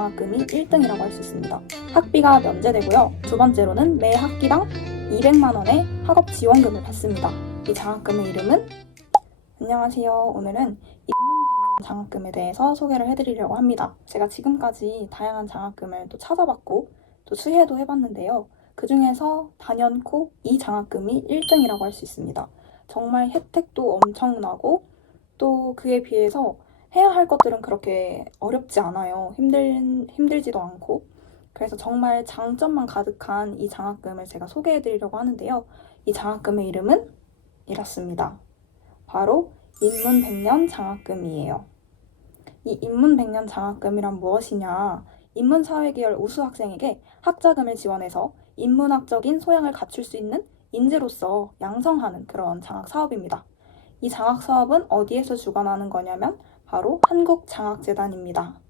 장학금이 1등이라고 할 수 있습니다. 학비가 면제되고요. 두 번째로는 매 학기당 200만 원의 학업 지원금을 받습니다. 이 장학금의 이름은 안녕하세요. 오늘은 인문백년 장학금에 대해서 소개를 해드리려고 합니다. 제가 지금까지 다양한 장학금을 또 찾아봤고 또 수혜도 해봤는데요. 그 중에서 단연코 이 장학금이 1등이라고 할 수 있습니다. 정말 혜택도 엄청나고 또 그에 비해서 해야 할 것들은 그렇게 어렵지 않아요. 힘들지도 않고. 그래서 정말 장점만 가득한 이 장학금을 제가 소개해드리려고 하는데요. 이 장학금의 이름은 이렇습니다. 바로 인문백년 장학금이에요. 이 인문백년 장학금이란 무엇이냐? 인문사회계열 우수 학생에게 학자금을 지원해서 인문학적인 소양을 갖출 수 있는 인재로서 양성하는 그런 장학 사업입니다. 이 장학 사업은 어디에서 주관하는 거냐면 바로 한국장학재단입니다.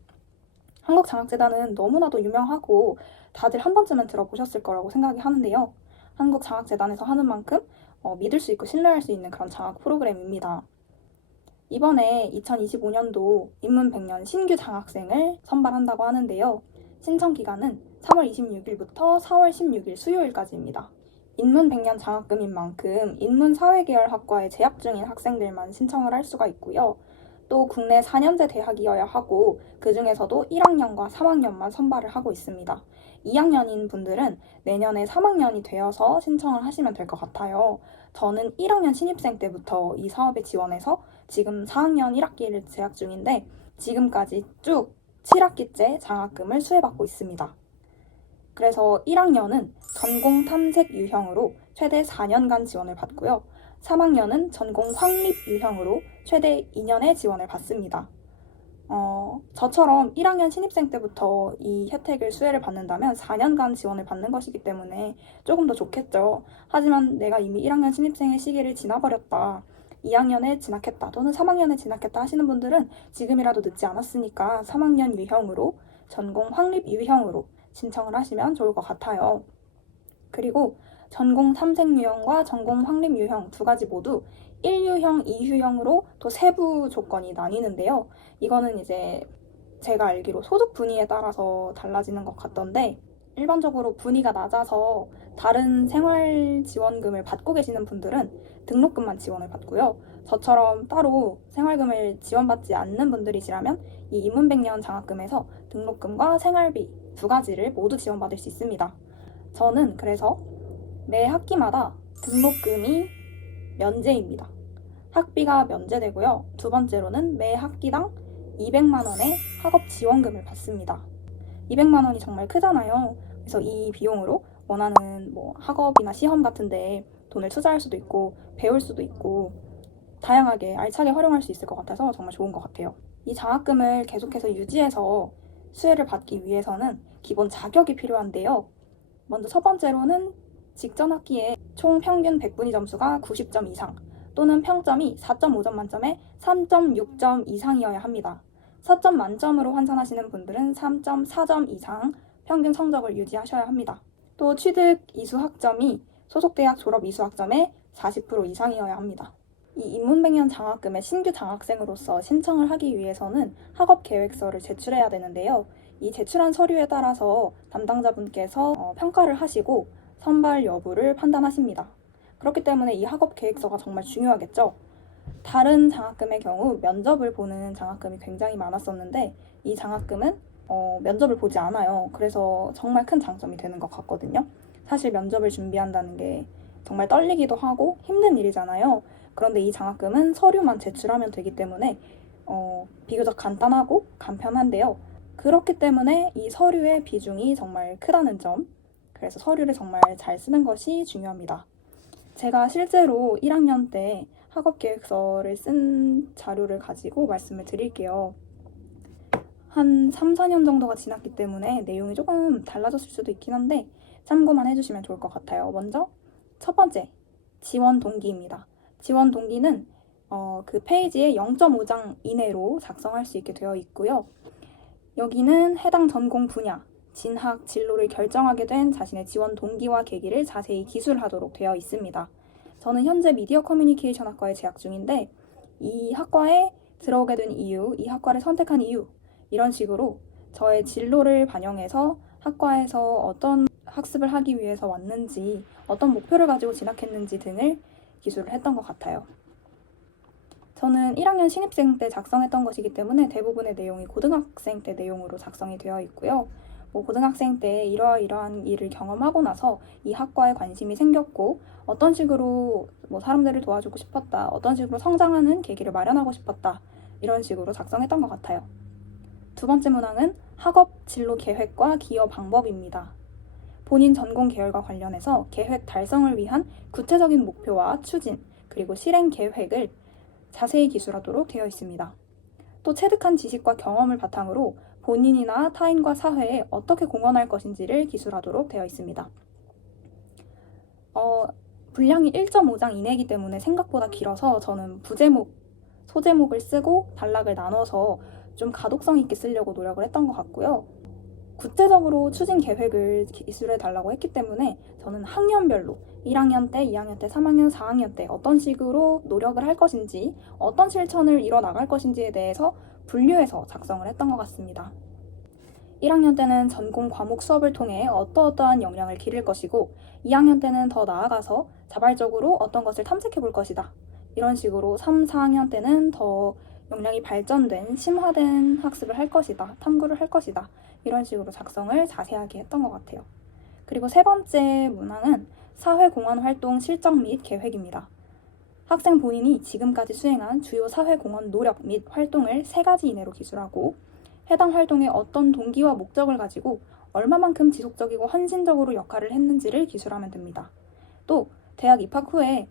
한국장학재단은 너무나도 유명하고 다들 한 번쯤은 들어보셨을 거라고 생각이 하는데요. 한국장학재단에서 하는 만큼 믿을 수 있고 신뢰할 수 있는 그런 장학 프로그램입니다. 이번에 2025년도 인문백년 신규 장학생을 선발한다고 하는데요. 신청 기간은 3월 26일부터 4월 16일 수요일까지입니다. 인문백년 장학금인 만큼 인문사회계열 학과에 재학 중인 학생들만 신청을 할 수가 있고요. 또 국내 4년제 대학이어야 하고 그 중에서도 1학년과 3학년만 선발을 하고 있습니다. 2학년인 분들은 내년에 3학년이 되어서 신청을 하시면 될 것 같아요. 저는 1학년 신입생 때부터 이 사업에 지원해서 지금 4학년 1학기를 재학 중인데 지금까지 쭉 7학기째 장학금을 수혜받고 있습니다. 그래서 1학년은 전공 탐색 유형으로 최대 4년간 지원을 받고요. 3학년은 전공 확립 유형으로 최대 2년의 지원을 받습니다. 저처럼 1학년 신입생 때부터 이 혜택을 수혜를 받는다면 4년간 지원을 받는 것이기 때문에 조금 더 좋겠죠. 하지만 내가 이미 1학년 신입생의 시기를 지나버렸다, 2학년에 진학했다 또는 3학년에 진학했다 하시는 분들은 지금이라도 늦지 않았으니까 3학년 유형으로 전공 확립 유형으로 신청을 하시면 좋을 것 같아요. 그리고 전공 탐색 유형과 전공 확립 유형 두 가지 모두 1유형, 2유형으로 또 세부 조건이 나뉘는데요. 이거는 이제 제가 알기로 소득 분위에 따라서 달라지는 것 같던데 일반적으로 분위가 낮아서 다른 생활 지원금을 받고 계시는 분들은 등록금만 지원을 받고요. 저처럼 따로 생활금을 지원받지 않는 분들이시라면 이 인문백년 장학금에서 등록금과 생활비 두 가지를 모두 지원받을 수 있습니다. 저는 그래서 매 학기마다 등록금이 면제입니다. 학비가 면제되고요. 두 번째로는 매 학기당 200만 원의 학업 지원금을 받습니다. 200만 원이 정말 크잖아요. 그래서 이 비용으로 원하는 학업이나 시험 같은데 돈을 투자할 수도 있고 배울 수도 있고 다양하게 알차게 활용할 수 있을 것 같아서 정말 좋은 것 같아요. 이 장학금을 계속해서 유지해서 수혜를 받기 위해서는 기본 자격이 필요한데요. 먼저 첫 번째로는 직전 학기에 총 평균 100분위 점수가 90점 이상 또는 평점이 4.5점 만점에 3.6점 이상이어야 합니다. 4점 만점으로 환산하시는 분들은 3.4점 이상 평균 성적을 유지하셔야 합니다. 또 취득 이수학점이 소속대학 졸업 이수학점의 40% 이상이어야 합니다. 이 인문백년 장학금의 신규 장학생으로서 신청을 하기 위해서는 학업계획서를 제출해야 되는데요. 이 제출한 서류에 따라서 담당자분께서 평가를 하시고 선발 여부를 판단하십니다. 그렇기 때문에 이 학업계획서가 정말 중요하겠죠. 다른 장학금의 경우 면접을 보는 장학금이 굉장히 많았었는데 이 장학금은 면접을 보지 않아요. 그래서 정말 큰 장점이 되는 것 같거든요. 사실 면접을 준비한다는 게 정말 떨리기도 하고 힘든 일이잖아요. 그런데 이 장학금은 서류만 제출하면 되기 때문에 비교적 간단하고 간편한데요. 그렇기 때문에 이 서류의 비중이 정말 크다는 점, 그래서 서류를 정말 잘 쓰는 것이 중요합니다. 제가 실제로 1학년 때 학업계획서를 쓴 자료를 가지고 말씀을 드릴게요. 한 3, 4년 정도가 지났기 때문에 내용이 조금 달라졌을 수도 있긴 한데 참고만 해주시면 좋을 것 같아요. 먼저 첫 번째, 지원 동기입니다. 지원 동기는 그 페이지에 0.5장 이내로 작성할 수 있게 되어 있고요. 여기는 해당 전공 분야, 진학, 진로를 결정하게 된 자신의 지원 동기와 계기를 자세히 기술하도록 되어 있습니다. 저는 현재 미디어 커뮤니케이션 학과에 재학 중인데 이 학과에 들어오게 된 이유, 이 학과를 선택한 이유 이런 식으로 저의 진로를 반영해서 학과에서 어떤 학습을 하기 위해서 왔는지, 어떤 목표를 가지고 진학했는지 등을 기술을 했던 것 같아요. 저는 1학년 신입생 때 작성했던 것이기 때문에 대부분의 내용이 고등학생 때 내용으로 작성이 되어 있고요. 고등학생 때 이러한 일을 경험하고 나서 이 학과에 관심이 생겼고 어떤 식으로 사람들을 도와주고 싶었다, 어떤 식으로 성장하는 계기를 마련하고 싶었다, 이런 식으로 작성했던 것 같아요. 두 번째 문항은 학업 진로 계획과 기여 방법입니다. 본인 전공 계열과 관련해서 계획 달성을 위한 구체적인 목표와 추진, 그리고 실행 계획을 자세히 기술하도록 되어 있습니다. 또 체득한 지식과 경험을 바탕으로 본인이나 타인과 사회에 어떻게 공헌할 것인지를 기술하도록 되어 있습니다. 분량이 1.5장 이내이기 때문에 생각보다 길어서 저는 부제목, 소제목을 쓰고 단락을 나눠서 좀 가독성 있게 쓰려고 노력을 했던 것 같고요. 구체적으로 추진 계획을 기술해 달라고 했기 때문에 저는 학년별로 1학년 때, 2학년 때, 3학년, 4학년 때 어떤 식으로 노력을 할 것인지, 어떤 실천을 이뤄나갈 것인지에 대해서 분류해서 작성을 했던 것 같습니다. 1학년 때는 전공 과목 수업을 통해 어떠한 역량을 기를 것이고 2학년 때는 더 나아가서 자발적으로 어떤 것을 탐색해 볼 것이다. 이런 식으로 3, 4학년 때는 더 역량이 발전된 심화된 학습을 할 것이다. 탐구를 할 것이다. 이런 식으로 작성을 자세하게 했던 것 같아요. 그리고 세 번째 문항은 사회공헌활동 실적 및 계획입니다. 학생 본인이 지금까지 수행한 주요 사회공헌 노력 및 활동을 3가지 이내로 기술하고 해당 활동에 어떤 동기와 목적을 가지고 얼마만큼 지속적이고 헌신적으로 역할을 했는지를 기술하면 됩니다. 또 대학 입학 후에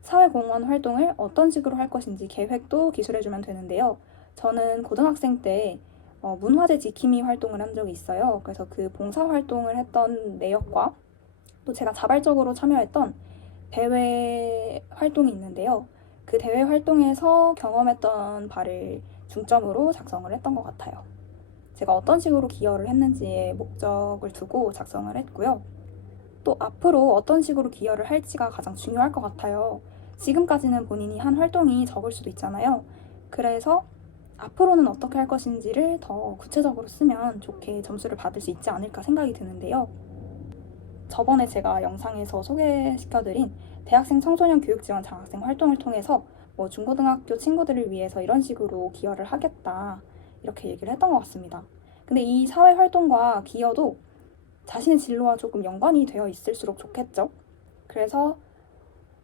사회공헌 활동을 어떤 식으로 할 것인지 계획도 기술해주면 되는데요. 저는 고등학생 때 문화재 지킴이 활동을 한 적이 있어요. 그래서 그 봉사활동을 했던 내역과 또 제가 자발적으로 참여했던 대외 활동이 있는데요. 그 대외 활동에서 경험했던 바를 중점으로 작성을 했던 것 같아요. 제가 어떤 식으로 기여를 했는지에 목적을 두고 작성을 했고요. 또 앞으로 어떤 식으로 기여를 할지가 가장 중요할 것 같아요. 지금까지는 본인이 한 활동이 적을 수도 있잖아요. 그래서 앞으로는 어떻게 할 것인지를 더 구체적으로 쓰면 좋게 점수를 받을 수 있지 않을까 생각이 드는데요. 저번에 제가 영상에서 소개시켜드린 대학생 청소년 교육지원 장학생 활동을 통해서 중고등학교 친구들을 위해서 이런 식으로 기여를 하겠다, 이렇게 얘기를 했던 것 같습니다. 근데 이 사회활동과 기여도 자신의 진로와 조금 연관이 되어 있을수록 좋겠죠. 그래서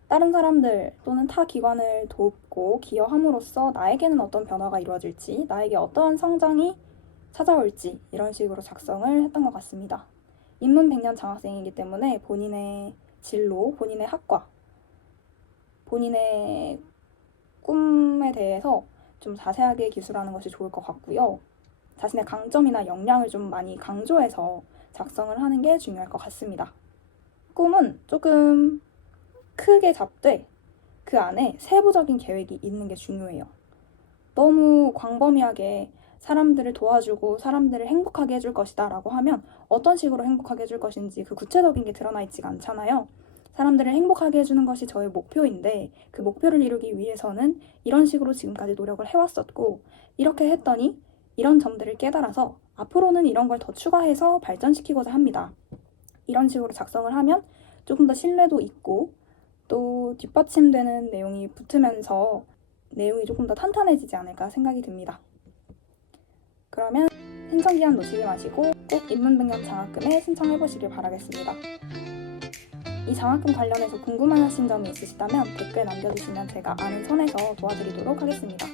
다른 사람들 또는 타 기관을 돕고 기여함으로써 나에게는 어떤 변화가 이루어질지, 나에게 어떤 성장이 찾아올지 이런 식으로 작성을 했던 것 같습니다. 인문백년 장학생이기 때문에 본인의 진로, 본인의 학과, 본인의 꿈에 대해서 좀 자세하게 기술하는 것이 좋을 것 같고요. 자신의 강점이나 역량을 좀 많이 강조해서 작성을 하는 게 중요할 것 같습니다. 꿈은 조금 크게 잡되 그 안에 세부적인 계획이 있는 게 중요해요. 너무 광범위하게 사람들을 도와주고 사람들을 행복하게 해줄 것이다 라고 하면 어떤 식으로 행복하게 해줄 것인지 그 구체적인 게 드러나 있지가 않잖아요. 사람들을 행복하게 해주는 것이 저의 목표인데 그 목표를 이루기 위해서는 이런 식으로 지금까지 노력을 해왔었고 이렇게 했더니 이런 점들을 깨달아서 앞으로는 이런 걸 더 추가해서 발전시키고자 합니다. 이런 식으로 작성을 하면 조금 더 신뢰도 있고 또 뒷받침되는 내용이 붙으면서 내용이 조금 더 탄탄해지지 않을까 생각이 듭니다. 그러면 신청기한 놓치지 마시고 꼭 인문백년 장학금에 신청해보시길 바라겠습니다. 이 장학금 관련해서 궁금하신 점이 있으시다면 댓글 남겨주시면 제가 아는 선에서 도와드리도록 하겠습니다.